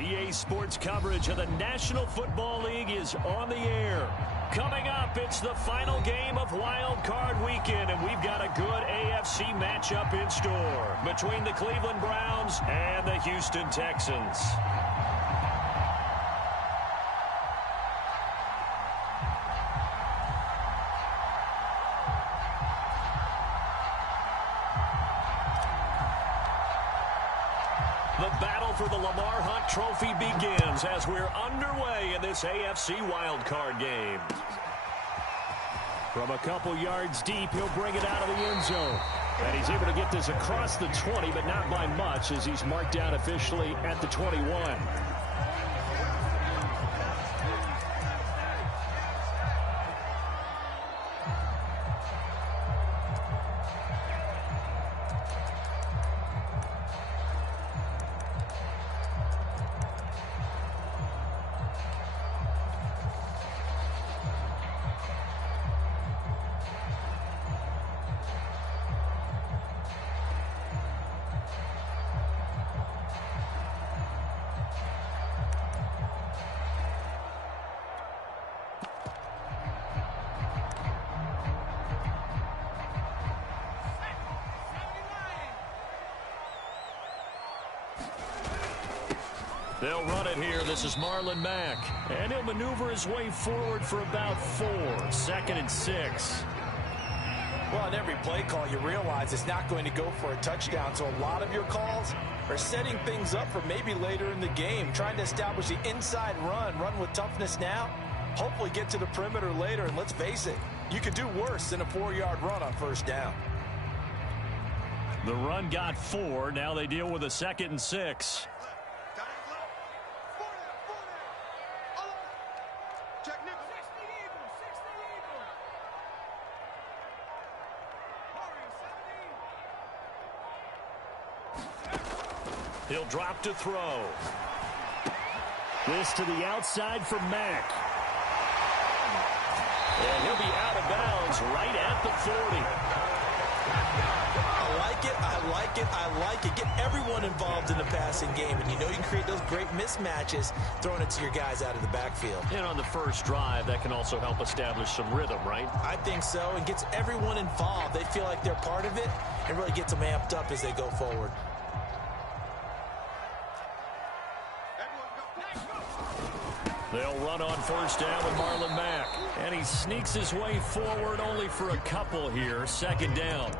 EA Sports coverage of the National Football League is on the air. Coming up, it's the final game of Wildcard Weekend, and we've got a good AFC matchup in store between the Cleveland Browns and the Houston Texans. The battle for the Lamar Hunt Trophy begins as we're underway in this AFC wildcard game. From a couple yards deep, he'll bring it out of the end zone. And he's able to get this across the 20, but not by much as he's marked down officially at the 21. They'll run it here. This is Marlon Mack. And he'll maneuver his way forward for about 4. 2nd and 6. Well, on every play call, you realize it's not going to go for a touchdown. So a lot of your calls are setting things up for maybe later in the game, trying to establish the inside run with toughness now, hopefully get to the perimeter later. And let's face it, you could do worse than a 4-yard run on first down. The run got 4. Now they deal with a 2nd and 6. He'll drop to throw. This to the outside for Mack. And he'll be out of bounds right at the 40. I like it, I like it, I like it. Get everyone involved in the passing game. And you know you can create those great mismatches throwing it to your guys out of the backfield. And on the first drive, that can also help establish some rhythm, right? I think so, and gets everyone involved. They feel like they're part of it and really gets them amped up as they go forward. They'll run on first down with Marlon Mack. And he sneaks his way forward only for a couple here. 2nd down.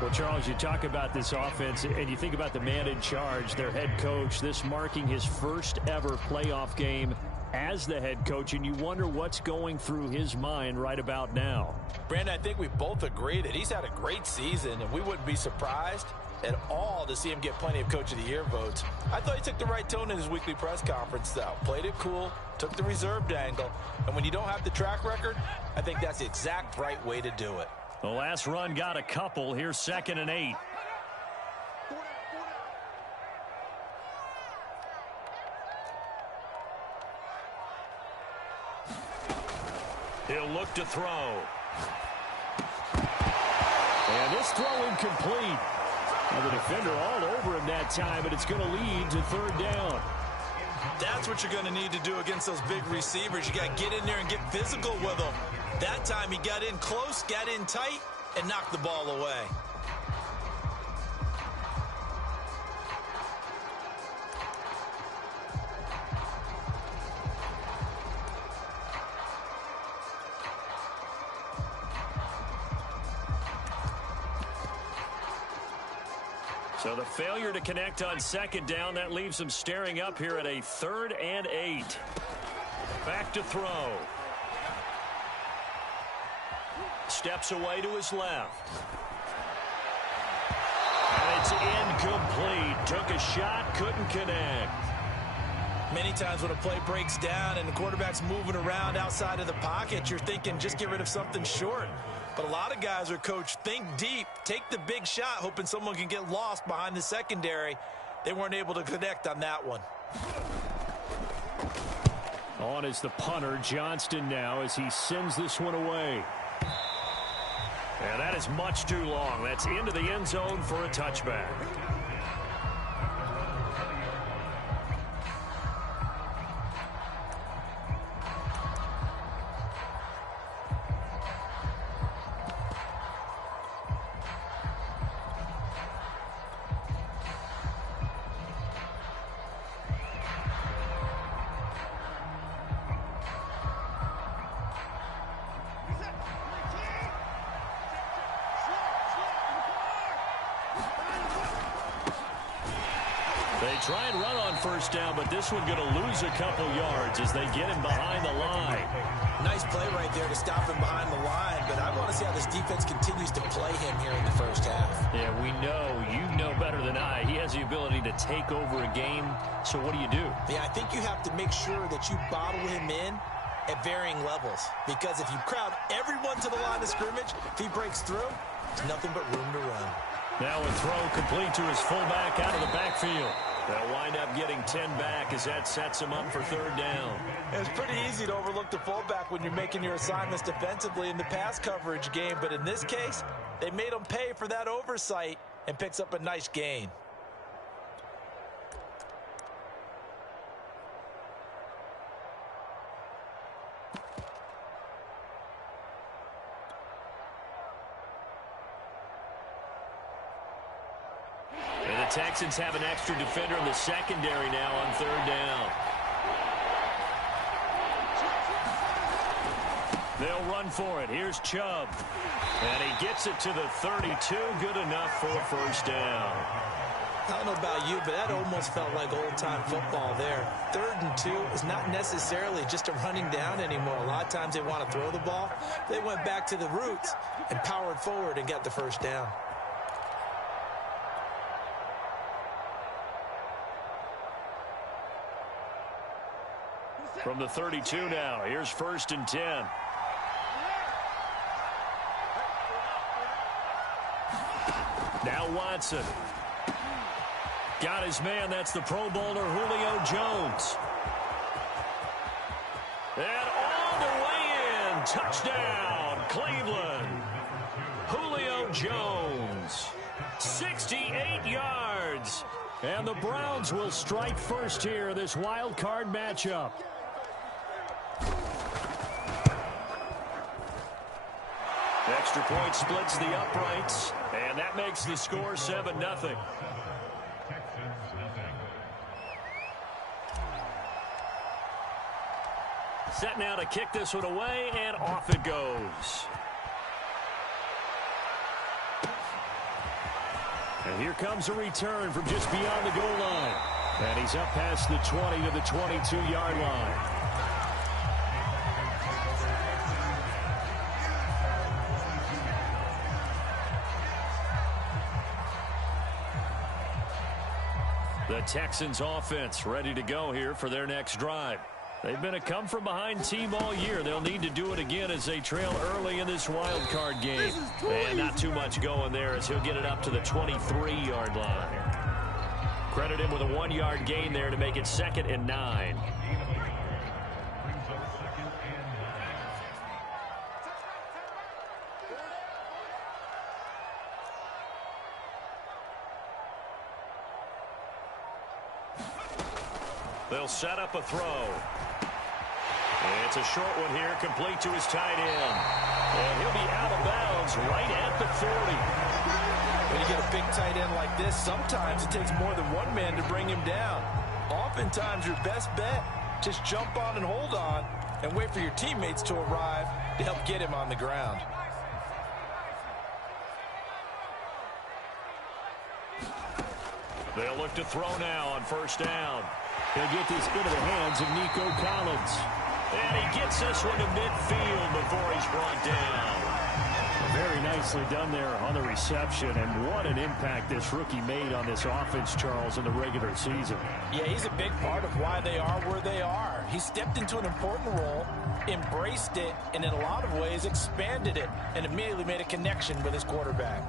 Well, Charles, you talk about this offense, and you think about the man in charge, their head coach, this marking his first ever playoff game as the head coach, and you wonder what's going through his mind right about now. Brandon, I think we both agree that he's had a great season, and we wouldn't be surprised at all to see him get plenty of Coach of the Year votes. I thought he took the right tone in his weekly press conference, though. Played it cool, took the reserved angle, and when you don't have the track record, I think that's the exact right way to do it. The last run got a couple. Here's 2nd and 8. He'll look to throw. And this throw incomplete. And the defender all over him that time, but it's going to lead to 3rd down. That's what you're going to need to do against those big receivers. You got to get in there and get physical with them. That time he got in close, got in tight, and knocked the ball away. So the failure to connect on 2nd down, that leaves him staring up here at a 3rd and 8. Back to throw. Steps away to his left. And it's incomplete. Took a shot, couldn't connect. Many times when a play breaks down and the quarterback's moving around outside of the pocket, you're thinking just get rid of something short. But a lot of guys are coached, think deep, take the big shot, hoping someone can get lost behind the secondary. They weren't able to connect on that one. On is the punter, Johnston, now as he sends this one away. And that is much too long. That's into the end zone for a touchback. try and run on first down, but this one going to lose a couple yards as they get him behind the line. Nice play right there to stop him behind the line, but I want to see how this defense continues to play him here in the first half. Yeah, we know. You know better than I. He has the ability to take over a game, so what do you do? Yeah, I think you have to make sure that you bottle him in at varying levels, because if you crowd everyone to the line of scrimmage, if he breaks through, there's nothing but room to run. Now a throw complete to his fullback out of the backfield. They'll wind up getting 10 back as that sets him up for third down. It's pretty easy to overlook the fullback when you're making your assignments defensively in the pass coverage game, but in this case, they made him pay for that oversight and picks up a nice gain. Texans have an extra defender in the secondary now on third down. They'll run for it. Here's Chubb. And he gets it to the 32. Good enough for a first down. I don't know about you, but that almost felt like old-time football there. 3rd and 2 is not necessarily just a running down anymore. A lot of times they want to throw the ball. They went back to the roots and powered forward and got the first down. From the 32 now, here's 1st and 10. Now Watson. Got his man, that's the Pro Bowler Julio Jones. And all the way in, touchdown, Cleveland. Julio Jones, 68 yards. And the Browns will strike first here in this wild card matchup. Extra point splits the uprights, and that makes the score 7-0. Set now to kick this one away, and off it goes. And here comes a return from just beyond the goal line. And he's up past the 20 to the 22-yard line. The Texans offense ready to go here for their next drive. They've been a come-from-behind team all year. They'll need to do it again as they trail early in this wild card game. And not too much going there as he'll get it up to the 23-yard line. Credit him with a 1-yard gain there to make it 2nd and 9. They'll set up a throw. It's a short one here, complete to his tight end. And he'll be out of bounds right at the 40. When you get a big tight end like this, sometimes it takes more than one man to bring him down. Oftentimes, your best bet, just jump on and hold on and wait for your teammates to arrive to help get him on the ground. They'll look to throw now on first down. He'll get this into the hands of Nico Collins. And he gets this one to midfield before he's brought down. Very nicely done there on the reception. And what an impact this rookie made on this offense, Charles, in the regular season. Yeah, he's a big part of why they are where they are. He stepped into an important role, embraced it, and in a lot of ways expanded it, and immediately made a connection with his quarterback.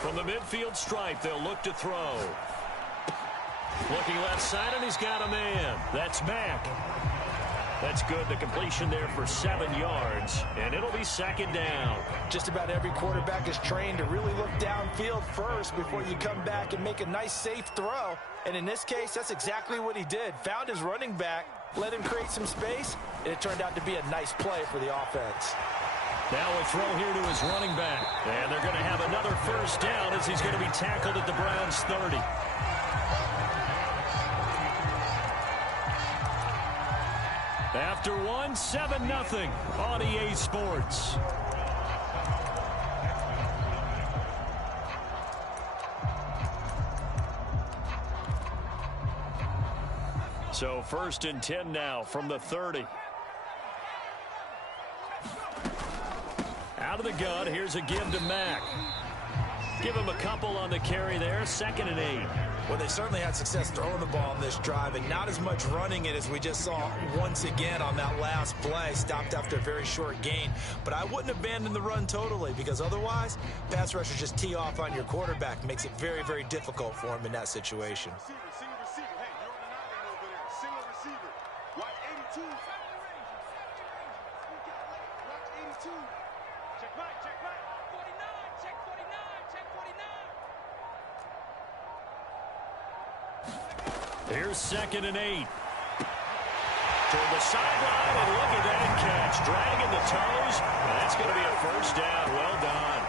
From the midfield stripe, they'll look to throw. Looking left side, and he's got a man. That's Mack. That's good. The completion there for 7 yards, and it'll be 2nd down. Just about every quarterback is trained to really look downfield first before you come back and make a nice, safe throw. And in this case, that's exactly what he did. Found his running back, let him create some space, and it turned out to be a nice play for the offense. Now a throw here to his running back. And they're going to have another first down as he's going to be tackled at the Browns' 30. After one, 7-0 on EA Sports. So 1st and 10 now from the 30. Out of the gun, here's a give to Mack. Give him a couple on the carry there, 2nd and 8. Well, they certainly had success throwing the ball on this drive, and not as much running it as we just saw once again on that last play. Stopped after a very short gain. But I wouldn't abandon the run totally, because otherwise, pass rushers just tee off on your quarterback. Makes it very, very difficult for him in that situation. Here's 2nd and 8. Toward the sideline, and look at that catch. Dragging the toes, and that's going to be a 1st down. Well done.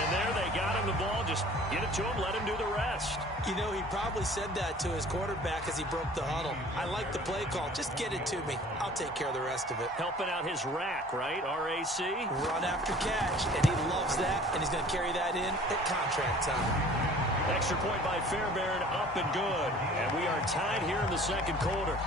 And there they got him the ball. Just get it to him, let him do the rest. You know, he probably said that to his quarterback as he broke the huddle. I like the play call. Just get it to me. I'll take care of the rest of it. Helping out his rack, right? RAC? Run after catch, and he loves that, and he's going to carry that in at contract time. Extra point by Fairbairn, up and good. And we are tied here in the 2nd quarter.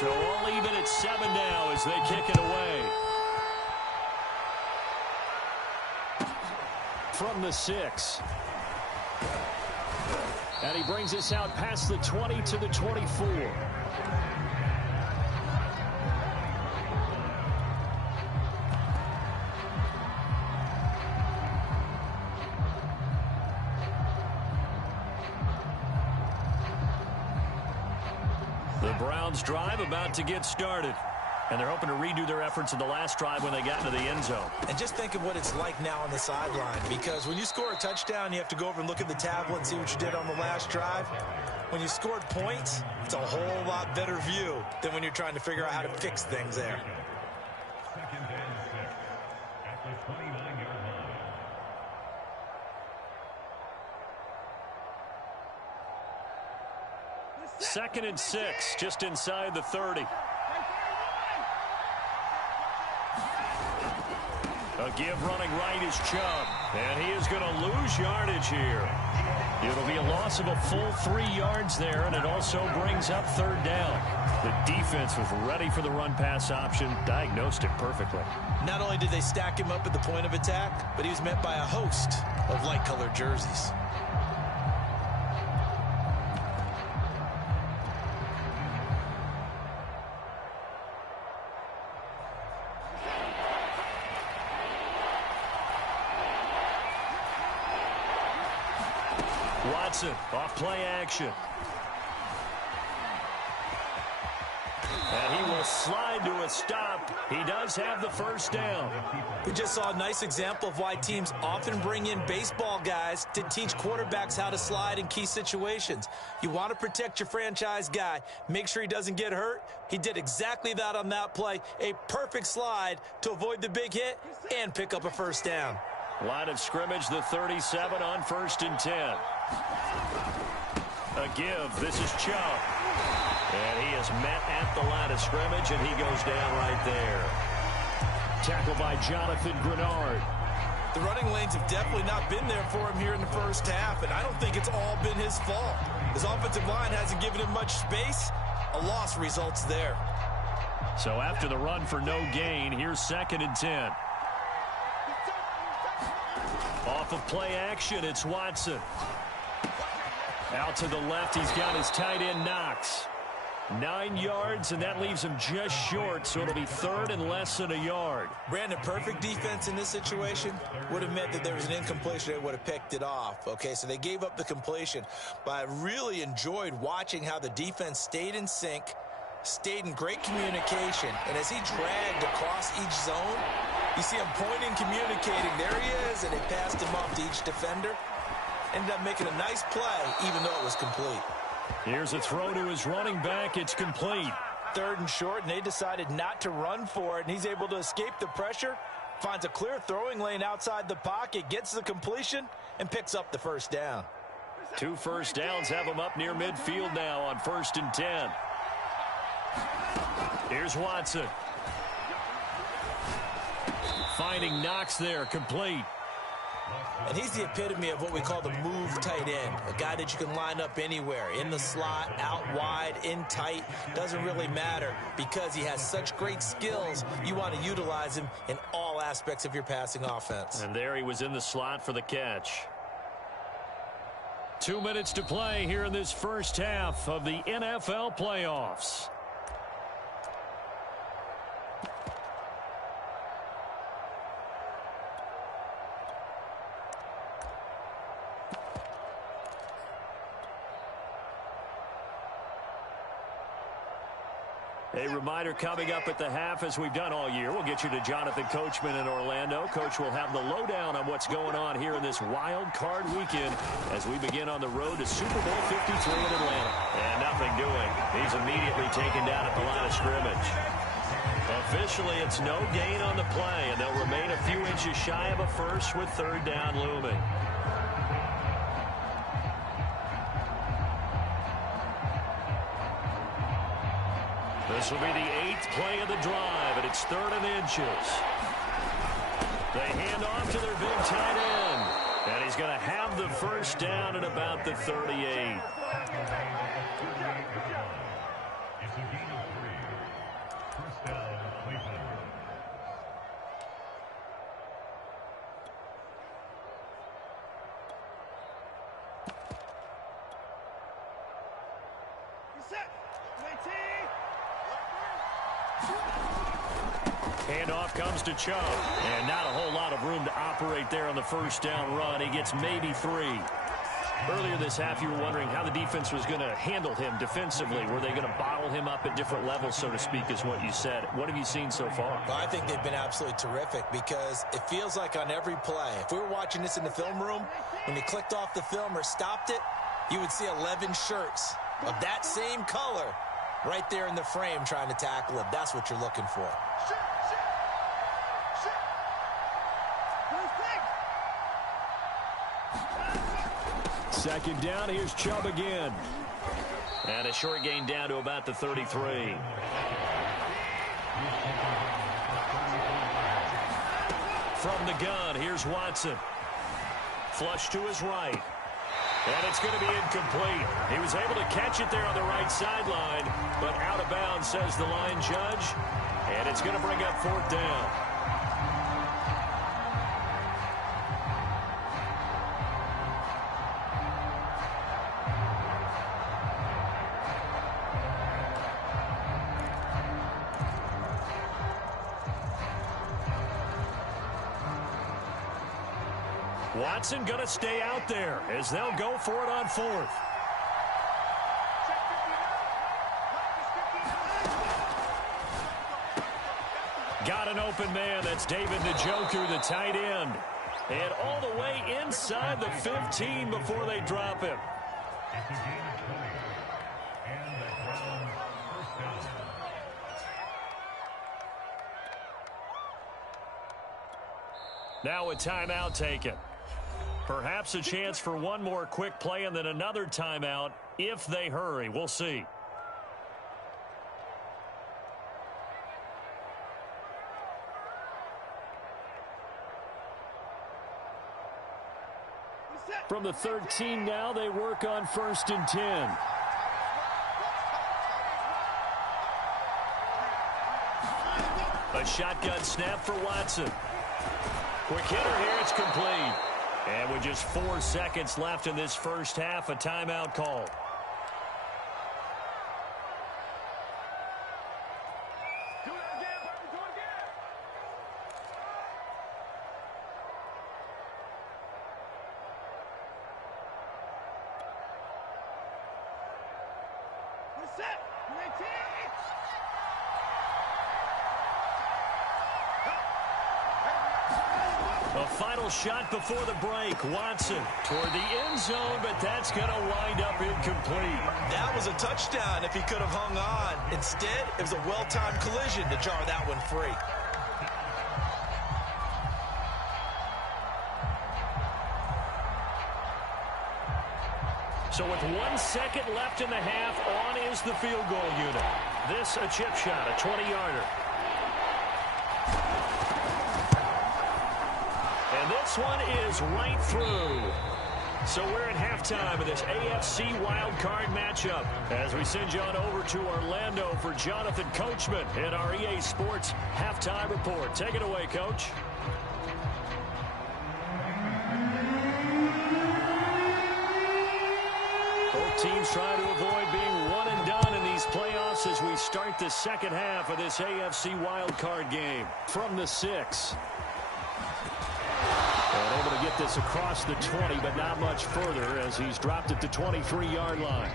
So all even at 7 now as they kick it away. From the 6. And he brings us out past the 20 to the 24. The Browns drive about to get started. And they're hoping to redo their efforts in the last drive when they got into the end zone. And just think of what it's like now on the sideline. Because when you score a touchdown, you have to go over and look at the tablet and see what you did on the last drive. When you scored points, it's a whole lot better view than when you're trying to figure out how to fix things there. 2nd and 6, just inside the 30. A give running right is Chubb. And he is going to lose yardage here. It'll be a loss of a full 3 yards there, and it also brings up 3rd down. The defense was ready for the run-pass option, diagnosed it perfectly. Not only did they stack him up at the point of attack, but he was met by a host of light-colored jerseys. Watson off play action. And he will slide to a stop. He does have the 1st down. We just saw a nice example of why teams often bring in baseball guys to teach quarterbacks how to slide in key situations. You want to protect your franchise guy. Make sure he doesn't get hurt. He did exactly that on that play. A perfect slide to avoid the big hit and pick up a 1st down. Line of scrimmage, the 37 on 1st and 10. A give. This is Chubb. And he is met at the line of scrimmage, and he goes down right there. Tackled by Jonathan Grenard. The running lanes have definitely not been there for him here in the 1st half, and I don't think it's all been his fault. His offensive line hasn't given him much space. A loss results there. So after the run for no gain, here's 2nd and 10. Off of play action, it's Watson. Out to the left, he's got his tight end Knox. 9 yards, and that leaves him just short, so it'll be 3rd and less than a yard. Brandon, perfect defense in this situation would have meant that there was an incompletion that would have picked it off. Okay, so they gave up the completion, but I really enjoyed watching how the defense stayed in sync, stayed in great communication. And as he dragged across each zone, you see him pointing, communicating. There he is, and they passed him off to each defender. Ended up making a nice play, even though it was complete. Here's a throw to his running back. It's complete. 3rd and short, and they decided not to run for it, and he's able to escape the pressure, finds a clear throwing lane outside the pocket, gets the completion, and picks up the first down. 2 first downs have him up near midfield now on 1st and 10. Here's Watson. Finding Knox there, complete. And he's the epitome of what we call the move tight end. A guy that you can line up anywhere, in the slot, out wide, in tight. Doesn't really matter because he has such great skills. You want to utilize him in all aspects of your passing offense. And there he was in the slot for the catch. 2 minutes to play here in this first half of the NFL playoffs. A reminder coming up at the half, as we've done all year. We'll get you to Jonathan Coachman in Orlando. Coach will have the lowdown on what's going on here in this wild card weekend as we begin on the road to Super Bowl 53 in Atlanta. And nothing doing. He's immediately taken down at the line of scrimmage. Officially, it's no gain on the play, and they'll remain a few inches shy of a first with 3rd down looming. This will be the 8th play of the drive, and it's 3rd and inches. They hand off to their big tight end, and he's going to have the first down at about the 38. Handoff comes to Chubb, and not a whole lot of room to operate there on the first down run. He gets maybe 3. Earlier this half, you were wondering how the defense was going to handle him defensively. Were they going to bottle him up at different levels, so to speak, is what you said. What have you seen so far? Well, I think they've been absolutely terrific because it feels like on every play, if we were watching this in the film room, when you clicked off the film or stopped it, you would see 11 shirts of that same color right there in the frame trying to tackle him. That's what you're looking for. Second down, here's Chubb again. And a short gain down to about the 33. From the gun, here's Watson. Flush to his right. And it's going to be incomplete. He was able to catch it there on the right sideline, but out of bounds, says the line judge. And it's going to bring up 4th down. Watson going to stay out there as they'll go for it on 4th. Got an open man. That's David Njoku, the tight end. And all the way inside the 15 before they drop him. Now a timeout taken. Perhaps a chance for one more quick play and then another timeout if they hurry. We'll see. From the 13 now, they work on 1st and 10. A shotgun snap for Watson. Quick hitter here, it's complete. And with just 4 seconds left in this first half, a timeout call. A final shot before the break. Watson toward the end zone, but that's going to wind up incomplete. That was a touchdown if he could have hung on. Instead, it was a well-timed collision to jar that one free. So with 1 second left in the half, on is the field goal unit. This a chip shot, a 20-yarder. And this one is right through. So we're at halftime of this AFC wildcard matchup as we send you on over to Orlando for Jonathan Coachman in our EA Sports halftime report. Take it away, Coach. Both teams trying to avoid being one and done in these playoffs as we start the second half of this AFC wildcard game from the 6. And able to get this across the 20, but not much further as he's dropped it to 23-yard line.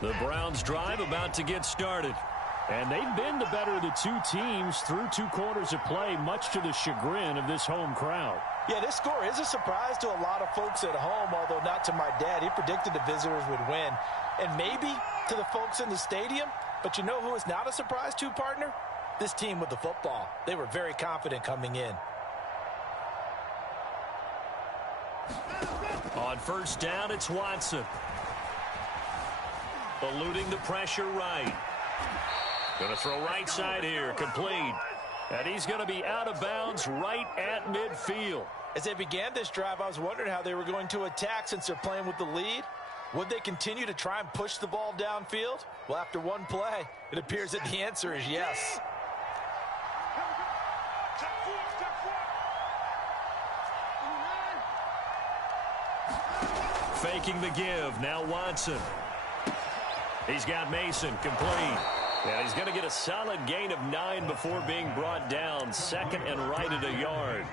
The Browns drive about to get started. And they've been the better of the two teams through 2 quarters of play, much to the chagrin of this home crowd. Yeah, this score is a surprise to a lot of folks at home, although not to my dad. He predicted the visitors would win. And maybe to the folks in the stadium. But you know who is not a surprise to, partner? This team with the football. They were very confident coming in. On first down, it's Watson. Eluding the pressure right. Going to throw right side here, complete. And he's going to be out of bounds right at midfield. As they began this drive, I was wondering how they were going to attack since they're playing with the lead. Would they continue to try and push the ball downfield? Well, after one play, it appears that the answer is yes. Faking the give, now Watson. He's got Mason, complete. And he's going to get a solid gain of 9 before being brought down. Second and right at a yard.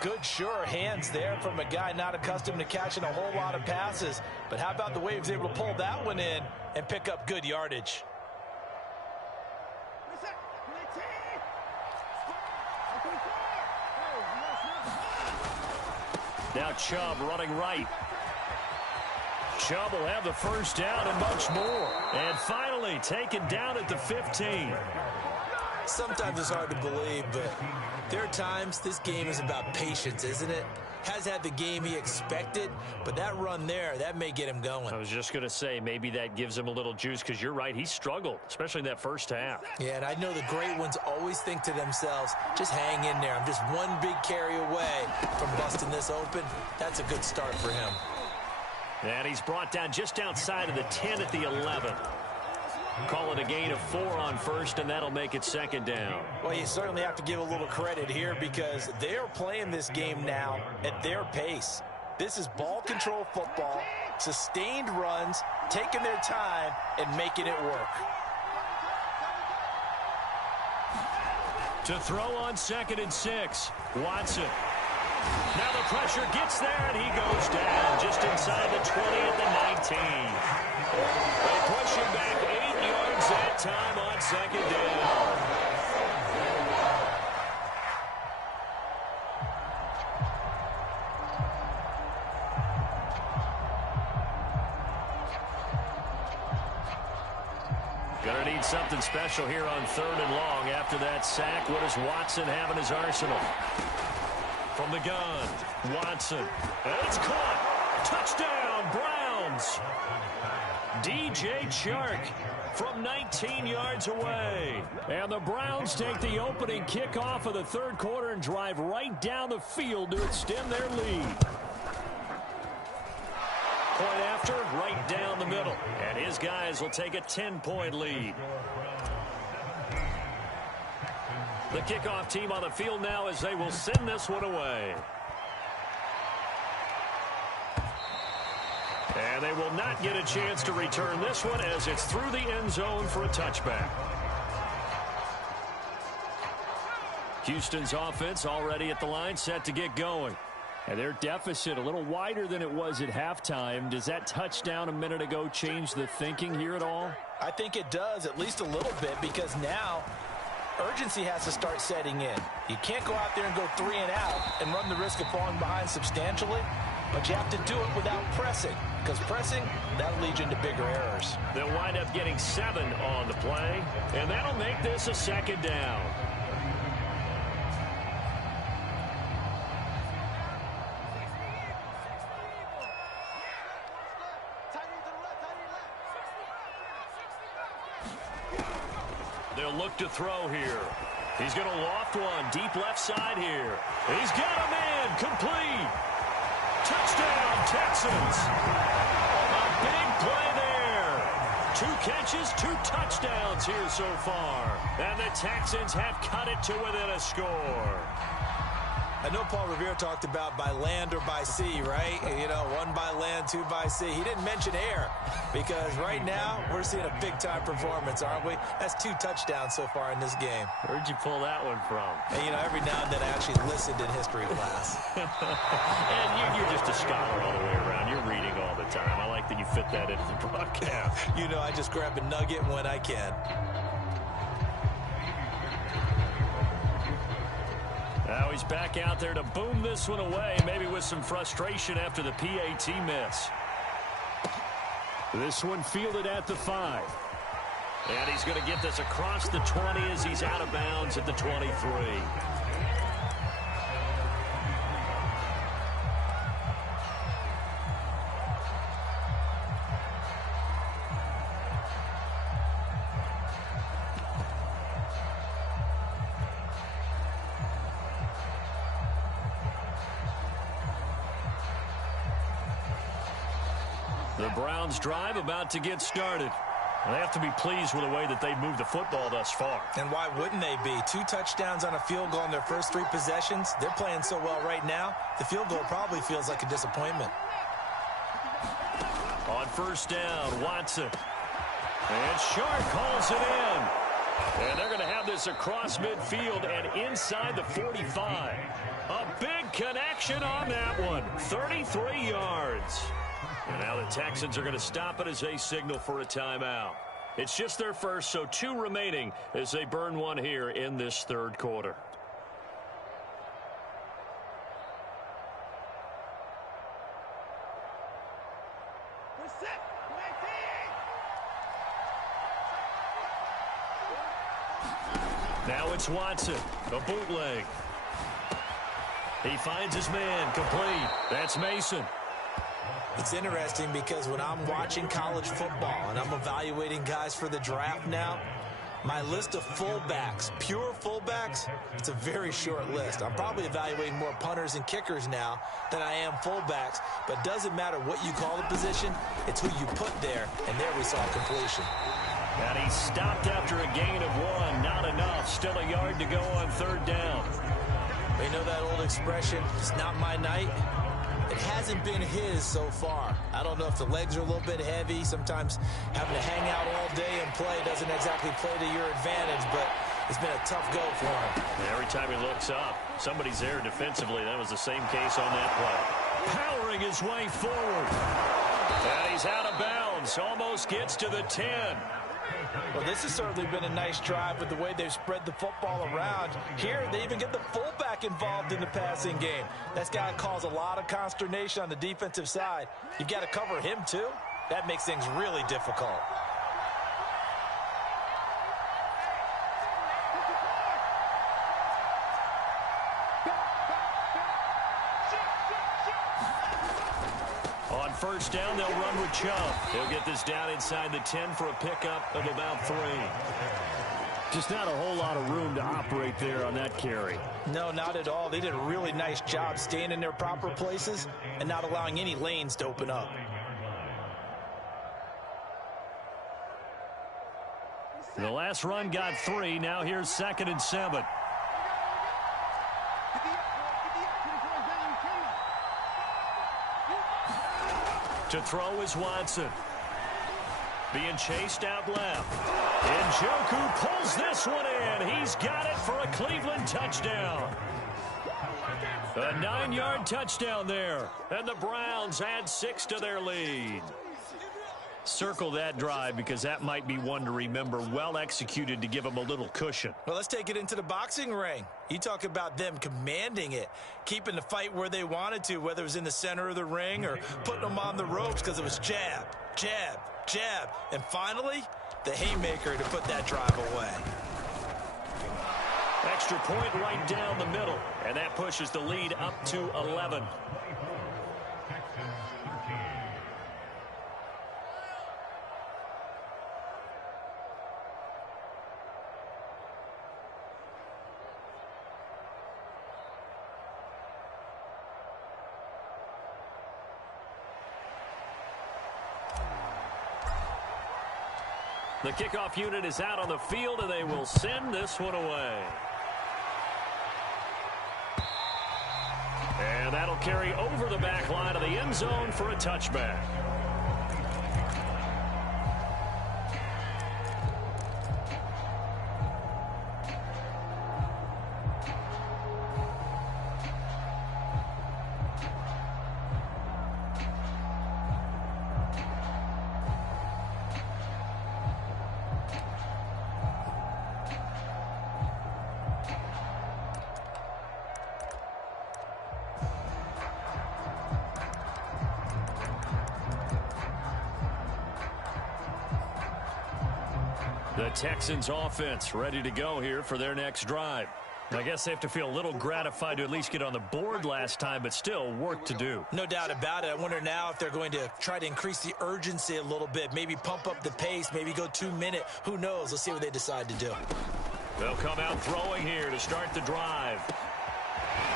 Good, sure hands there from a guy not accustomed to catching a whole lot of passes. But how about the way he was able to pull that one in and pick up good yardage? Now Chubb running right. Chubb will have the first down and much more. And finally taken down at the 15. Sometimes it's hard to believe, but there are times this game is about patience, isn't it? Has had the game he expected, but that run there, that may get him going. I was just going to say, maybe that gives him a little juice because you're right, he struggled, especially in that first half. Yeah, and I know the great ones always think to themselves, just hang in there. I'm just one big carry away from busting this open. That's a good start for him. And he's brought down just outside of the 10 at the 11. Call it a gain of 4 on first, and that'll make it second down. Well, you certainly have to give a little credit here because they are playing this game now at their pace. This is ball control football, sustained runs, taking their time, and making it work. To throw on 2nd and 6, Watson. Now the pressure gets there, and he goes down just inside the 20 at the 19. They push him back 8 yards that time on 2nd down. Gonna need something special here on 3rd and long. After that sack, what does Watson have in his arsenal? From the gun, Watson. And it's caught. Touchdown, Browns. DJ Chark from 19 yards away. And the Browns take the opening kickoff of the 3rd quarter and drive right down the field to extend their lead. Point after, right down the middle. And his guys will take a 10-point lead. The kickoff team on the field now as they will send this one away. And they will not get a chance to return this one as it's through the end zone for a touchback. Houston's offense already at the line, set to get going. And their deficit a little wider than it was at halftime. Does that touchdown a minute ago change the thinking here at all? I think it does, at least a little bit, because now urgency has to start setting in. You can't go out there and go 3 and out and run the risk of falling behind substantially, but you have to do it without pressing, because pressing, that'll lead you into bigger errors. They'll wind up getting 7 on the play, and that'll make this a second down. They'll look to throw here. He's going to loft one deep left side here. He's got a man complete. Touchdown, Texans. A big play there. 2 catches, 2 touchdowns here so far. And the Texans have cut it to within a score. I know Paul Revere talked about by land or by sea, right? You know, 1 by land, 2 by sea. He didn't mention air because right now we're seeing a big-time performance, aren't we? That's 2 touchdowns so far in this game. Where'd you pull that one from? And, you know, every now and then I actually listened in history class. And you're just a scholar all the way around. You're reading all the time. I like that you fit that into the broadcast. You know, I just grab a nugget when I can. Now he's back out there to boom this one away, maybe with some frustration after the PAT miss. This one fielded at the 5. And he's going to get this across the 20 as he's out of bounds at the 23. The Browns drive about to get started. They have to be pleased with the way that they've moved the football thus far. And why wouldn't they be? 2 touchdowns on a field goal in their first 3 possessions. They're playing so well right now, the field goal probably feels like a disappointment. On first down, Watson. And Shark hauls it in. And they're going to have this across midfield and inside the 45. A big connection on that one. 33 yards. And now the Texans are going to stop it as they signal for a timeout. It's just their first, so 2 remaining as they burn one here in this 3rd quarter. Now it's Watson, a bootleg. He finds his man, complete. That's Mason. It's interesting because when I'm watching college football and I'm evaluating guys for the draft now, my list of fullbacks, pure fullbacks, it's a very short list. I'm probably evaluating more punters and kickers now than I am fullbacks, but it doesn't matter what you call the position, it's who you put there, and there we saw completion. And he stopped after a gain of 1, not enough, still a yard to go on 3rd down. You know that old expression, it's not my night? It hasn't been his so far. I don't know if the legs are a little bit heavy. Sometimes having to hang out all day and play doesn't exactly play to your advantage, but it's been a tough go for him. And every time he looks up, somebody's there defensively. That was the same case on that play. Powering his way forward. And he's out of bounds. Almost gets to the 10. Well, this has certainly been a nice drive with the way they've spread the football around. Here, they even get the fullback involved in the passing game. That's got to cause a lot of consternation on the defensive side. You've got to cover him, too. That makes things really difficult. On first down, they'll run with Chubb. He'll get this down inside the 10 for a pickup of about 3. Just not a whole lot of room to operate there on that carry. No, not at all. They did a really nice job staying in their proper places and not allowing any lanes to open up. The last run got 3. Now here's 2nd and 7. To throw is Watson. Being chased out left. Njoku pulls this one in. He's got it for a Cleveland touchdown. A 9-yard touchdown there. And the Browns add 6 to their lead. Circle that drive because that might be one to remember. Well executed to give them a little cushion. Well, let's take it into the boxing ring. You talk about them commanding it, keeping the fight where they wanted to, whether it was in the center of the ring or putting them on the ropes because it was jab, jab, jab. And finally, the haymaker to put that drive away. Extra point right down the middle, and that pushes the lead up to 11. The kickoff unit is out on the field, and they will send this one away. And that'll carry over the back line of the end zone for a touchback. The Texans offense ready to go here for their next drive. I guess they have to feel a little gratified to at least get on the board last time, but still work to do. No doubt about it. I wonder now if they're going to try to increase the urgency a little bit, maybe pump up the pace, maybe go 2-minute. Who knows? Let's see what they decide to do. They'll come out throwing here to start the drive.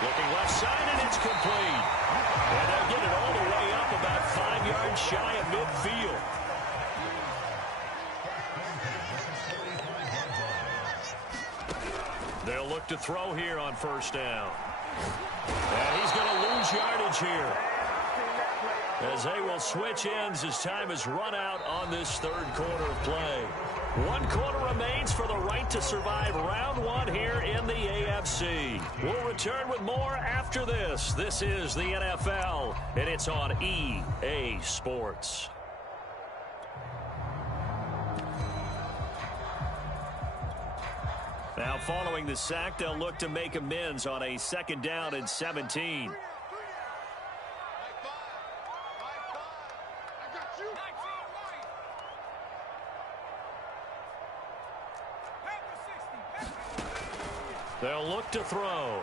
Looking left side, and it's complete. And they'll get it all the way up about 5 yards shy of midfield. They'll look to throw here on first down. And he's going to lose yardage here, as they will switch ends as time is run out on this third quarter of play. 1 quarter remains for the right to survive round 1 here in the AFC. We'll return with more after this. This is the NFL, and it's on EA Sports. Now, following the sack, they'll look to make amends on a 2nd down and 17. They'll look to throw.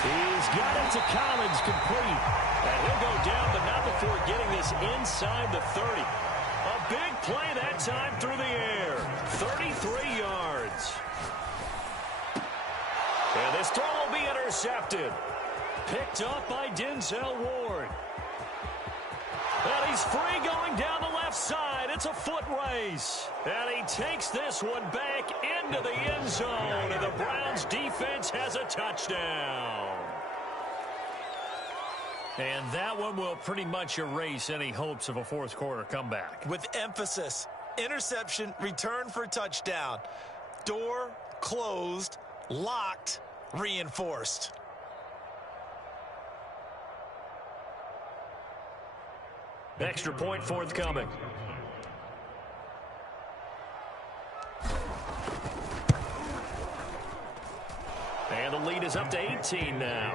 He's got it to Collins, complete. And he'll go down, but not before getting this inside the 30. A big play that time through the air. 33 yards. And this throw will be intercepted. Picked up by Denzel Ward. And he's free going down the left side. It's a foot race. And he takes this one back into the end zone. And the Browns defense has a touchdown. And that one will pretty much erase any hopes of a fourth quarter comeback. With emphasis, interception, return for touchdown. Door closed, locked, reinforced. Extra point forthcoming. And the lead is up to 18 now.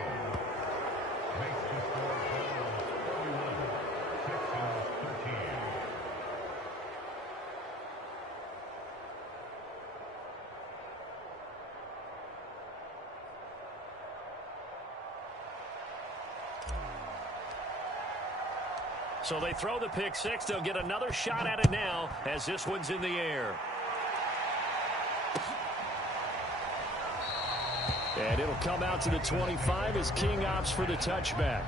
So they throw the pick six. They'll get another shot at it now as this one's in the air. And it'll come out to the 25 as King opts for the touchback.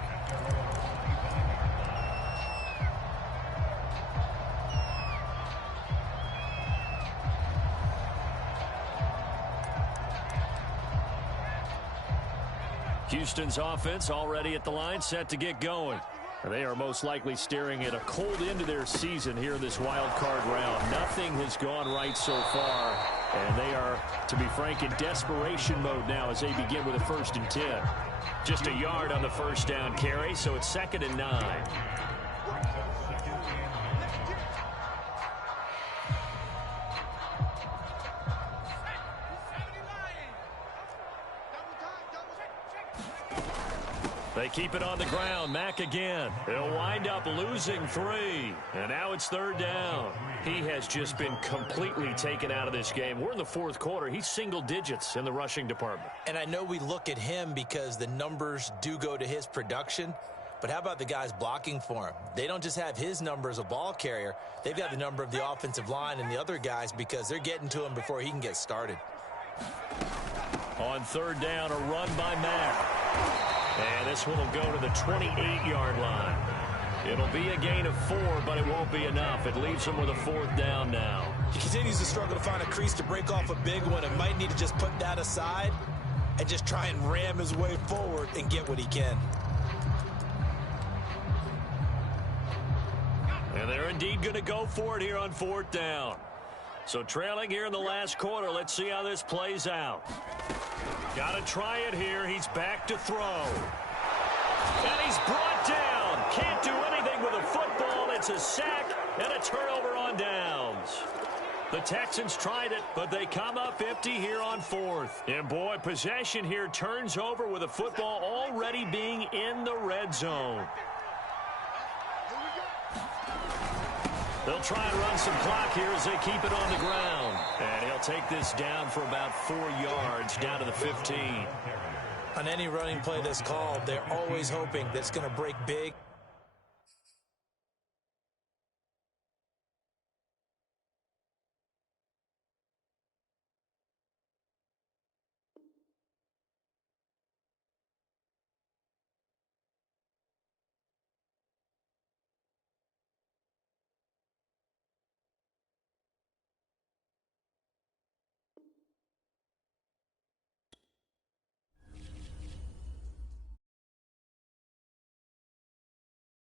Houston's offense already at the line, set to get going. They are most likely staring at a cold end to their season here in this wild card round. Nothing has gone right so far, and they are, to be frank, in desperation mode now as they begin with a 1st and 10. Just a yard on the first down carry, so it's 2nd and 9. They keep it on the ground. Mack again. They'll wind up losing 3. And now it's 3rd down. He has just been completely taken out of this game. We're in the 4th quarter. He's single digits in the rushing department. And I know we look at him because the numbers do go to his production. But how about the guys blocking for him? They don't just have his number as a ball carrier. They've got the number of the offensive line and the other guys because they're getting to him before he can get started. On 3rd down, a run by Mack. And this one will go to the 28-yard line. It'll be a gain of 4, but it won't be enough. It leaves him with a 4th down now. He continues to struggle to find a crease to break off a big one and might need to just put that aside and just try and ram his way forward and get what he can. And they're indeed going to go for it here on 4th down. So trailing here in the last quarter. Let's see how this plays out. Got to try it here. He's back to throw. And he's brought down. Can't do anything with a football. It's a sack and a turnover on downs. The Texans tried it, but they come up empty here on 4th. And boy, possession here turns over with a football already being in the red zone. They'll try and run some clock here as they keep it on the ground. And he'll take this down for about 4 yards, down to the 15. On any running play that's called, they're always hoping that it's going to break big.